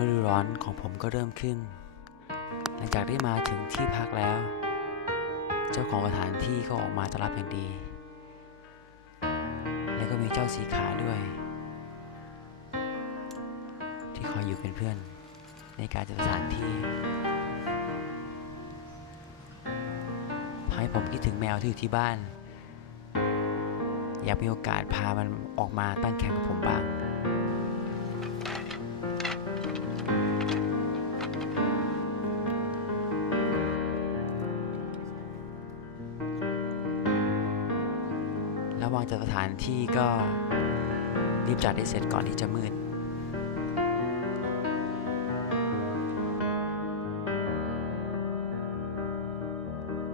ฤดูร้อนของผมก็เริ่มขึ้น หลังจากได้มาถึงที่พักแล้ว เจ้าของสถานที่ก็ออกมาต้อนรับอย่างดี แล้วก็มีเจ้าสีขาด้วย ที่คอยอยู่เป็นเพื่อน ในการจัดสถานที่ทำให้ผมคิดถึงแมวที่อยู่ที่บ้าน อยากมีโอกาสพามันออกมาตั้งแคมป์กับผมบ้าง ระหว่างจัดสถานที่ก็รีบจัดให้เสร็จก่อนที่จะมืด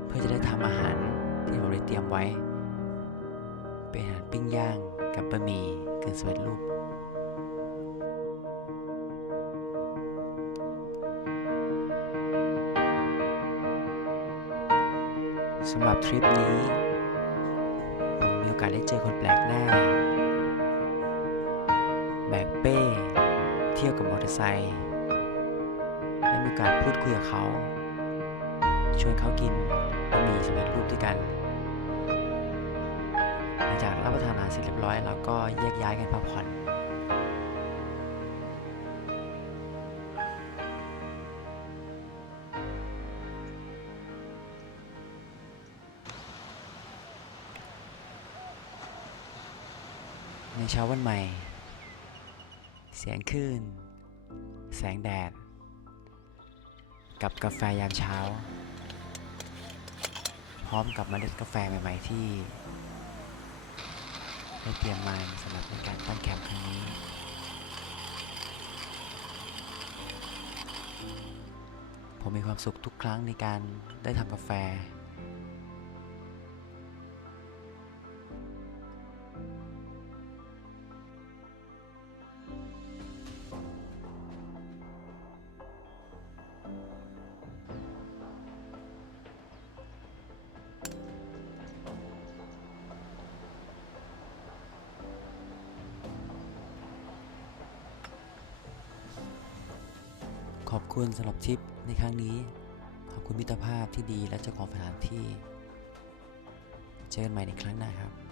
เพื่อจะได้ทำอาหารที่ผมได้เตรียมไว้ เป็นอาหารปิ้งย่างกับบะหมี่กึ่งสำเร็จรูปสำหรับทริปนี้ ผมมีโอกาสได้เจอคนแปลกหน้า แบกเป้ เที่ยวกับมอเตอร์ไซค์และมีโอกาสพูดคุยกับเขา ชวนเขากินบะหมี่สำเร็จรูปด้วยกันหลังจากรับประทานอาหารเสร็จเรียบร้อยเราก็แยกย้ายกันพักผ่อน ในเช้าวันใหม่ เสียงคลื่น แสงแดด กับกาแฟยามเช้า พร้อมกับเมล็ดกาแฟใหม่ ๆ ที่ได้เตรียมมาสำหรับในการตั้งแคมป์ครั้งนี้ ผมมีความสุขทุกครั้งในการได้ทำกาแฟ อบคุณสำหรับทริปในครั้งนี้ ขอบคุณมิตรภาพที่ดีและเจ้าของสถานที่ เจอกันใหม่ในครั้งหน้าครับขอบคุณครับ